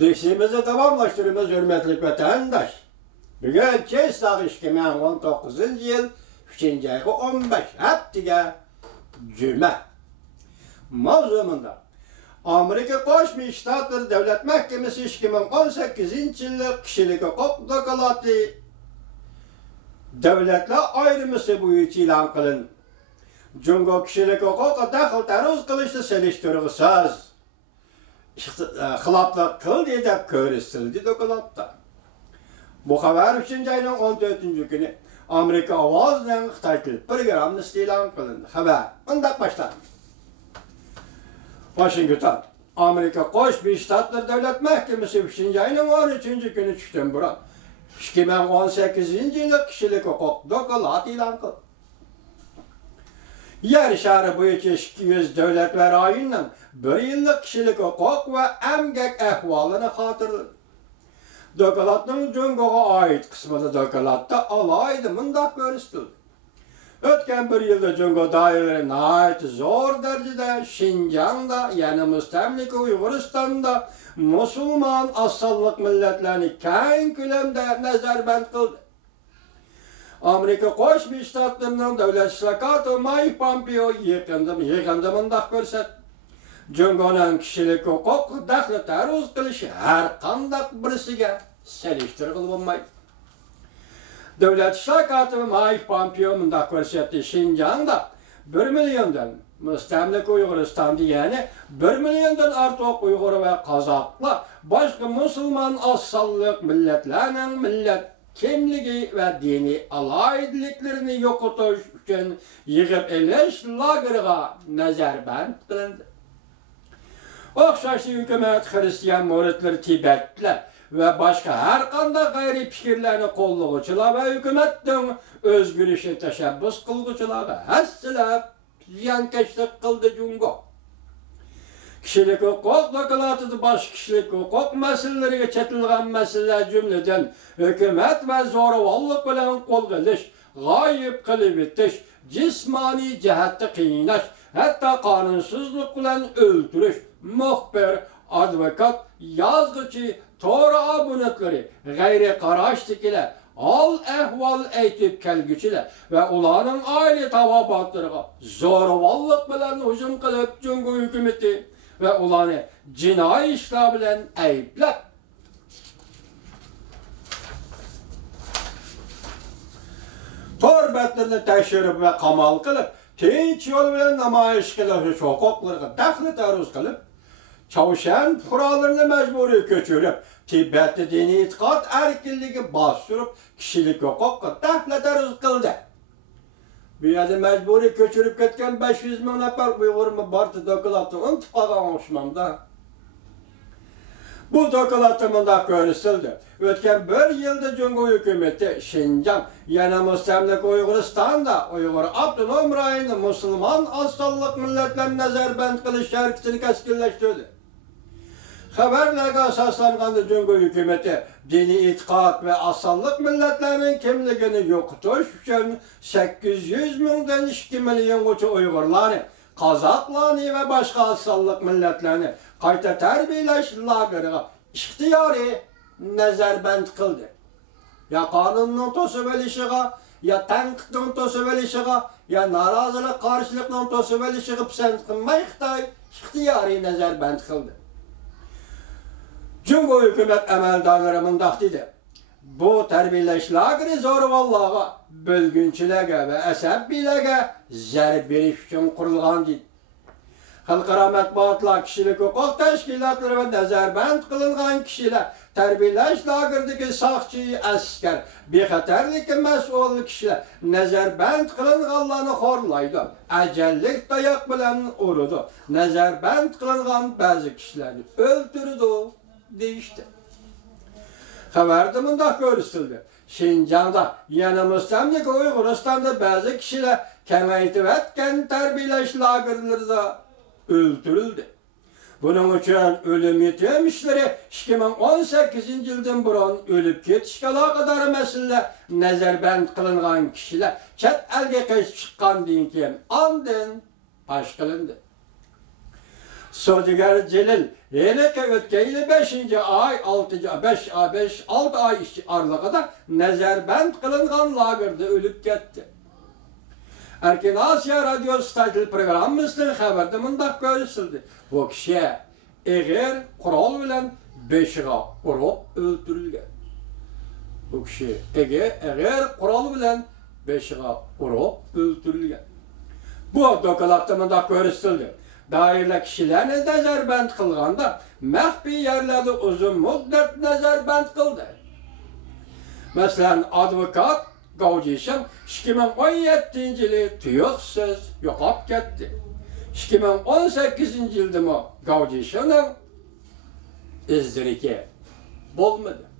Dersimizi tamamlaştırıyoruz hürmetli vatandaş. Bugün Çestak 2019 yıl 3. ayı 15 haftiga Cuma. Mavzumunda Amerika Qo'shma Shtatlar Davlat Mahkamasi 2018 yıllık kişilik hukuk dokalatı davlatlar ayrımısı bo'yicha e'lon qilindi. Jungo kişilik huquqqa daxl taruz qilishni selishtirg'isiz xiloflik qildi deb ko'rsatildi dokalatda. Bu xabar 3. ayning 14 kuni Amerika ovozining Xitoy til programmasi e'lon qilindi. Xabar bunday boshlandi. Washington, Amerika Qo'shma Shtatlar Davlat Mahkamasi 3. ayning 13 kuni tushdan burun 2018 yillik kişilik hukuk dokalatı e'lon qildi. Yer shari bo'yicha 200 davlat va rayonning 1 yillik kişilik hukuk va emgak ahvolini xotirladi. Dokalatning Jungo'ga oid qismida dokalatda alohida bunday ko'rsatildi. O'tgan 1 yilda Jungo doiralari nihoyat zo'r darajada Xinjiangda, yana mustamlika Uyg'uristonda musulmon asonliq millatlarni keng ko'lamda nazarband qildi. Amerika Qo'shma Shtatlarining davlat shtakati Mike Pompeo yig'inda bunday ko'rsatdi. Jungoning kişilik hukuk daxli taruz qilishi har qanday birisiga selishtirib bo'lmaydi. Davlat shtakati Mike Pompeo bunday ko'rsatdi. Xinjiangda 1 milliondan mustamlika Uyg'uristonda yana 1 milliondan ortiq Uyg'ur va qozoqlar boshqa musulmon asonliq millatlarning millat kimligi va diniy aloyidliklarini yo'qotish uchun yig'ib elish lageriga nazarband qilindi. O'xshash hukumat xristian muridlar Tibetlar va boshqa har qanday g'ayriy fikrlarni qo'llovchilar va hukumatning o'zgarishini tashabbus qiluvchilarga hassalab ziyonkashlik qildi Jungo. Kişilik hukuk dokalatida boshqa kişilik hukuk masalalariga chetilgan masalalar jumladan hukumat va zo'ravonlik bilan qo'l qilish, g'oyib qilib etish, jismoniy jihatda qiynash, hatto qonunsizlik bilan o'ldirish, muxbir, advokat, yozuvchi, to'g'ri abunatları, g'ayri qarashdikilar, ahvol aytib kelguchilar va ularning oila tavobatlariga zo'ravonlik bilan hujum qilib Jungo hukumati ve ulanı cinayi işler bilen ayıplab torbatlarını teşhirip ve kamal kılıp tinç yol bilen namayiş kılıp hukuklarına daxli taruz kılıp Çavuşan kurallarını mecburi köçürüp Tibet'te dini itiqat erkinliği bastırıp kişilik hukukka daxli taruz kıldı. Bu yerda mecburi köçürüp ketken 500 bin nafar Uyg'urmi barda dokalatı unutqagan oşmamda. Bu dokalatı munda ko'rsatildi. O'tgan 1 yilda Jungo hukumati Xinjiang, yana mustamlika Uyg'uristonda Uyg'ur avtonom rayonida musulmon asonliq millatlarni nazarband qilish harakatini keskinlashtirdi. Xabarlarga asoslanganda Jungo hukumati diniy e'tiqod va asonliq millatlarning kimligini yo'qotish uchun 800 mingdan 2 milliongacha Uyg'urlarni, qozoqlarni va boshqa asonliq millatlarni qayta tarbiyalash lageriga ixtiyoriy nazarband qildi. Ya qonunning to'sib olishiga, ya tanqidning to'sib olishiga, ya norozilik qarshilikning to'sib olishiga pisand qilmay Xitoy ixtiyoriy nazarband qildi. Jungo hukumat amaldorlari mundaq dedi. Bu tarbiyalash lageri zo'ravonlarga, bo'lgunchilarga va asabbiylarga zarb berish uchun qurilgan dedi. Xalqaro matbuotlar kişilik hukuk tashkilotlari va nazarband qilingan kishilar tarbiyalash lageridagi soqchi, askar, bexatarlikka mas'ul kishilar nazarband qilinganlarni xo'rlaydi, ajallik tayoq bilan urdi, nazarband qilingan ba'zi kishilarni o'ldirdi deyishdi. Xabarda bunday ko'rsatildi. Xinjiangda yana mustamlika Uyg'uristonda ba'zi kishilar kamaytib atgan tarbiyalash lagerlarida öldürüldü. Bunun uchun o'lim yetim ishlari 2018 yildan burun o'lib ketishga aloqador masalalar nazarband qilingan kishilar chet elga qochib chiqqandan keyin ondan fosh qilindi. Sodigar Celil, yeni ki ötkeyle 5. ay, 6 ay aralığında nezarband kılıngan lagerda ölüp gitti. Erkin Asya radyo stajlı programımızın haberde mındaq görüldü. Bu kişi eğer kural bilen 5'e vurup öldürülgen. Bu kişi eğer kural bilen 5'e vurup öldürülgen. Bu dokladda mındaq görüldü. Dairli kişilerini nezarband kılganda məxfi yerlerde uzun müddet nezarband kıldı. Mesela advokat Gavcişim 2017 yılı tüyüksüz yoqap ketdi. 2018 yılda mı Gavcişim'in izdiriki bulmadı.